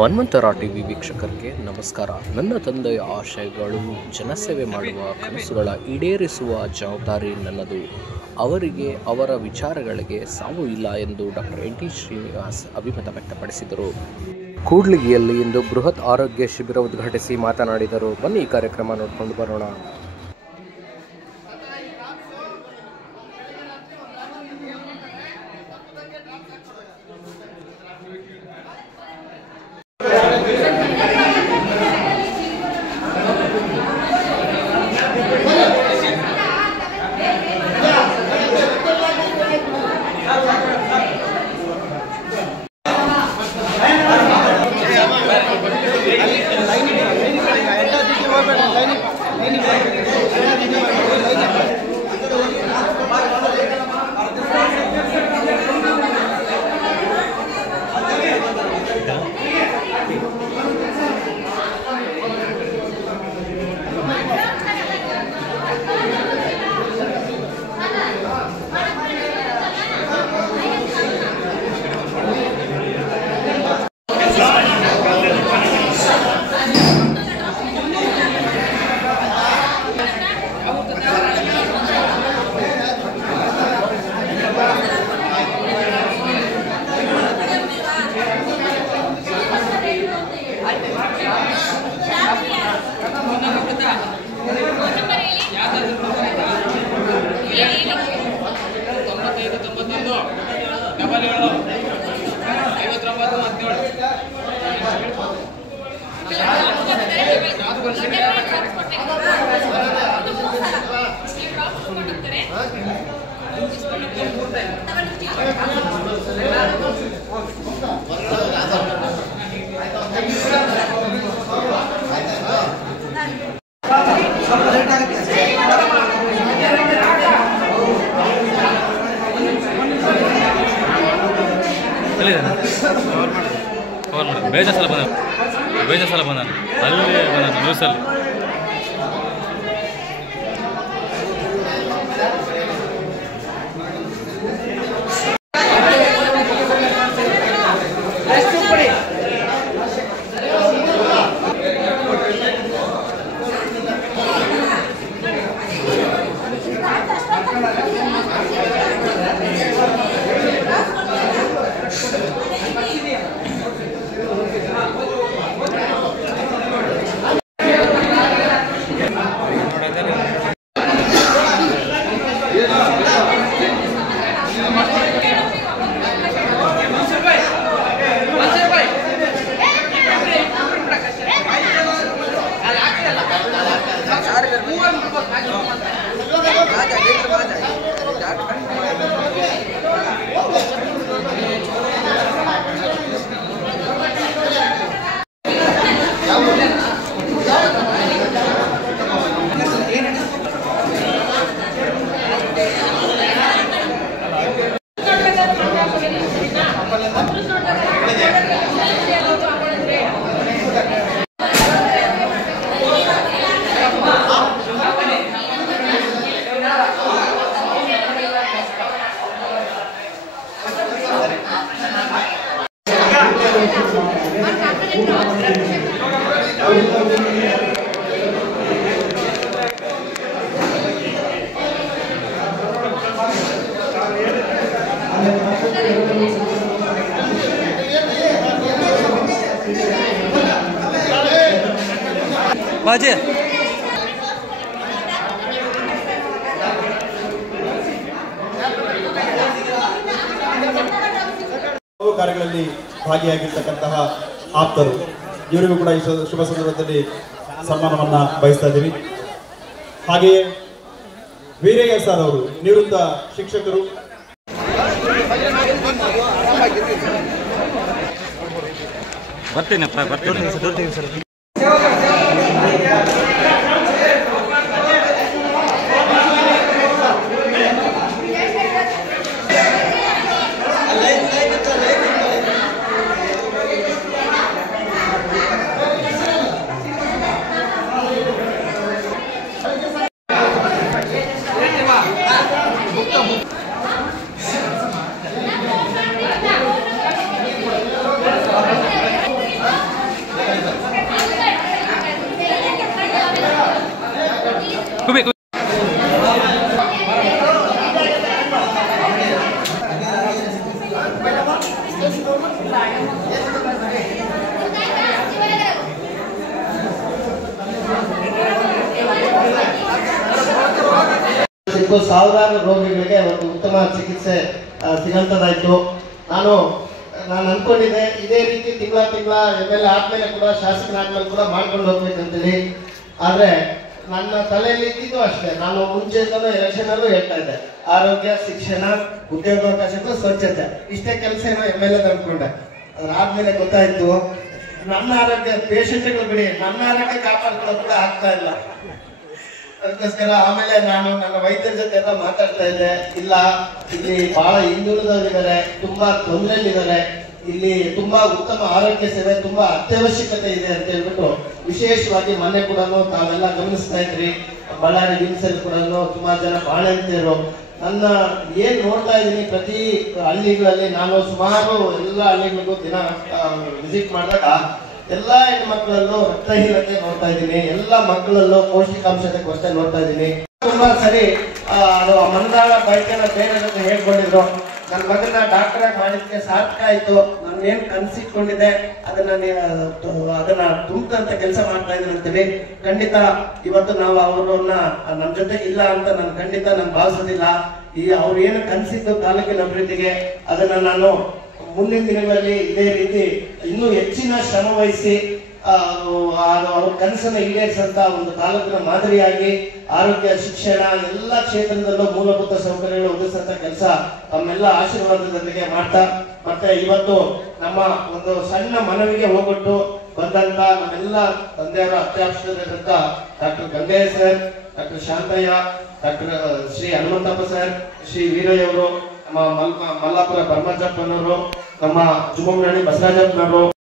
ಮನ್ವಂತರ TV ವೀಕ್ಷಕರಿಗೆ ನಮಸ್ಕಾರ. ನನ್ನ ತಂದೆಯ ಆಶಯಗಳು ಜನಸೇವೆ ಮಾಡುವ ಕನಸುಗಳ ಈಡೇರಿಸುವ ಜವಾಬ್ದಾರಿ ನನ್ನದು. ಅವರಿಗೆ ಅವರ ವಿಚಾರಗಳಿಗೆ ಸಾವು ಇಲ್ಲ ಎಂದು ಡಾಕ್ಟರ್ NT ಶ್ರೀನಿವಾಸ್ ಅಭಿಮತ ವ್ಯಕ್ತಪಡಿಸಿದರು. ಕೂಡ್ಲಿಗಿಯಲ್ಲಿ ಇಂದು ಬೃಹತ್ ಆರೋಗ್ಯ ಶಿಬಿರ ಉದ್ಘಾಟಿಸಿ ಮಾತನಾಡಿದರು. ಬನ್ನಿ ಈ ಕಾರ್ಯಕ್ರಮ ನೋಡಿಕೊಂಡು ಬರೋಣ. ಬೇಜ ಸಲ ಬಂದ ಅಲ್ಲಿ ಬಂದ ನ್ಯೂಸಲ್ಲಿ ಬಾಜೆ ಕಾರ್ಯಗಳಲ್ಲಿ ಭಾಗಿಯಾಗಿರ್ತಕ್ಕಂತಹ ಆಪ್ತರು ಇವರಿಗೂ ಕೂಡ ಈ ಶುಭ ಸಂದರ್ಭದಲ್ಲಿ ಸನ್ಮಾನವನ್ನ ಬಯಸ್ತಾ ಇದ್ದೀವಿ. ಹಾಗೆಯೇ ವೀರಯ್ಯ ಸರ್ ಅವರು ನಿವೃತ್ತ ಶಿಕ್ಷಕರು. ಬರ್ತೀನಿ ಸರ್. ಕುಬಿ ಕುಬಿ ಸಾವಿರಾರು ರೋಗಿಗಳಿಗೆ ಒಂದು ಉತ್ತಮ ಚಿಕಿತ್ಸೆ ಸಿಗಂತದಾಯ್ತು. ನಾನು ಅನ್ಕೊಂಡಿದ್ದೆ ಇದೇ ರೀತಿ ತಿಂಗಳ MLA ಆದ್ಮೇಲೆ ಕೂಡ ಶಾಸಕರಾದ್ಮೇಲೆ ಕೂಡ ಮಾಡ್ಕೊಂಡು ಹೋಗ್ಬೇಕಂತೇಳಿ. ಆದ್ರೆ ನನ್ನ ತಲೆಯಲ್ಲಿ ಇದ್ದಿದ್ದು ಅಷ್ಟೇ. ನಾನು ಮುಂಚೆಯಿಂದಲೂ ಎಲೆಕ್ಷನ್ ಅಲ್ಲೂ ಹೇಳ್ತಾ ಇದ್ದೆ, ಆರೋಗ್ಯ, ಶಿಕ್ಷಣ, ಉದ್ಯೋಗಾವಕಾಶಗಳು, ಸ್ವಚ್ಛತೆ, ಇಷ್ಟೇ ಕೆಲಸ ಏನೋ MLA ಅನ್ಕೊಂಡೆ. ಅದಾದ್ಮೇಲೆ ಗೊತ್ತಾಯ್ತು ನನ್ನ ಆರೋಗ್ಯ, ಪೇಷಂಟ್ಗಳು ಬಿಡಿ, ನನ್ನ ಆರೋಗ್ಯ ಕಾಪಾಡ್ಕೊಳ್ಳೋದು ಕೂಡ ಆಗ್ತಾ ಇಲ್ಲ. ಅದಕ್ಕೋಸ್ಕರ ಆಮೇಲೆ ನಾನು ನನ್ನ ವೈದ್ಯರ ಜೊತೆ ಎಲ್ಲ ಮಾತಾಡ್ತಾ ಇದ್ದೆ. ಇಲ್ಲ, ಇಲ್ಲಿ ಬಹಳ ಹಿಂದುಳಿದವರಿದ್ದಾರೆ, ತುಂಬಾ ತೊಂದರೆಯಲ್ಲಿದ್ದಾರೆ, ಇಲ್ಲಿ ತುಂಬಾ ಉತ್ತಮ ಆರೋಗ್ಯ ಸೇವೆ ತುಂಬಾ ಅತ್ಯವಶ್ಯಕತೆ ಇದೆ ಅಂತ ಹೇಳ್ಬಿಟ್ಟು, ವಿಶೇಷವಾಗಿ ಮೊನ್ನೆ ಕೂಡ ತಾವೆಲ್ಲ ಗಮನಿಸ್ತಾ ಇದ್ರಿ, ಬಳ್ಳಾರಿ ವಿಮ್ಸಲ್ಲಿ ಕೂಡ ಸುಮಾರು ಜನ ಬಾಣಂತಿಯರು ನನ್ನ ಏನ್ ನೋಡ್ತಾ ಇದ್ದೀನಿ. ಪ್ರತಿ ಹಳ್ಳಿಗಳಲ್ಲಿ ನಾನು ಸುಮಾರು ಎಲ್ಲ ಹಳ್ಳಿಗಳಿಗೂ ದಿನ ವಿಸಿಟ್ ಮಾಡಿದಾಗ ಎಲ್ಲಾ ಹೆಣ್ಮಕ್ಳಲ್ಲೂ ರಕ್ತಹೀನತೆ ನೋಡ್ತಾ ಇದ್ದೀನಿ, ಎಲ್ಲಾ ಮಕ್ಕಳಲ್ಲೂ ಪೌಷ್ಟಿಕಾಂಶದ ಕೊರತೆ ನೋಡ್ತಾ ಇದ್ದೀನಿ. ತುಂಬಾ ಸರಿ ಅದು ಮನದಾಳ ಬೈಕನ್ನ ಬೇರೆ ಜೊತೆ ಹೇಳ್ಕೊಂಡಿದ್ರು, ನನ್ನ ಮಗನ ಡಾಕ್ಟರ್ ಆಗಿ ಮಾಡಿದ್ಕೆ ಸಾರ್ಥಕ ಆಯ್ತು, ನಾನು ಏನ್ ಕನ್ಸಿಟ್ಕೊಂಡಿದ್ದೆ ಅದನ್ನ ತುಂಬಂತ ಕೆಲಸ ಮಾಡ್ತಾ ಇದ್ರು ಅಂತೇಳಿ. ಖಂಡಿತ ಇವತ್ತು ನಾವು ಅವ್ರನ್ನ ನಮ್ಮ ಜೊತೆ ಇಲ್ಲ ಅಂತ ನಾನು ಖಂಡಿತ ನಾನು ಭಾವಿಸೋದಿಲ್ಲ. ಅವ್ರು ಏನು ಕನ್ಸಿದ್ದು ತಾಲೂಕಿನ ಅಭಿವೃದ್ಧಿಗೆ ಅದನ್ನ ನಾನು ಮುಂದಿನ ದಿನಗಳಲ್ಲಿ ಇದೇ ರೀತಿ ಇನ್ನೂ ಹೆಚ್ಚಿನ ಶ್ರಮ ವಹಿಸಿ ಅವ್ರ ಕನಸನ್ನು ಈಡೇರಿಸಂತ ಒಂದು ತಾಲೂಕಿನ ಮಾದರಿಯಾಗಿ ಆರೋಗ್ಯ, ಶಿಕ್ಷಣ ಎಲ್ಲ ಕ್ಷೇತ್ರದಲ್ಲೂ ಮೂಲಭೂತ ಸೌಕರ್ಯಗಳು ಒದಗಿಸಂತ ಕೆಲಸ ತಮ್ಮೆಲ್ಲ ಆಶೀರ್ವಾದದೊಂದಿಗೆ ಮಾಡ್ತಾ, ಮತ್ತೆ ಇವತ್ತು ನಮ್ಮ ಒಂದು ಸಣ್ಣ ಮನವಿಗೆ ಹೋಗ್ಬಿಟ್ಟು ಬಂದಂತ ನಮ್ಮೆಲ್ಲ ತಂದೆಯವರ ಅತ್ಯಾಪ್ತರಾದಂತ doctor Gangaiah sir, doctor Shantaiah, doctor Shri Hanumanthappa sir, Shri Veeraiah ಅವರು, ನಮ್ಮ ಮಲ್ಲಾಪುರ ಭರಮಜ್ಜಪ್ಪನವರು, ನಮ್ಮ ಜುಮ್ಮನಹಳ್ಳಿ ಬಸವರಾಜಪ್ಪನವರು,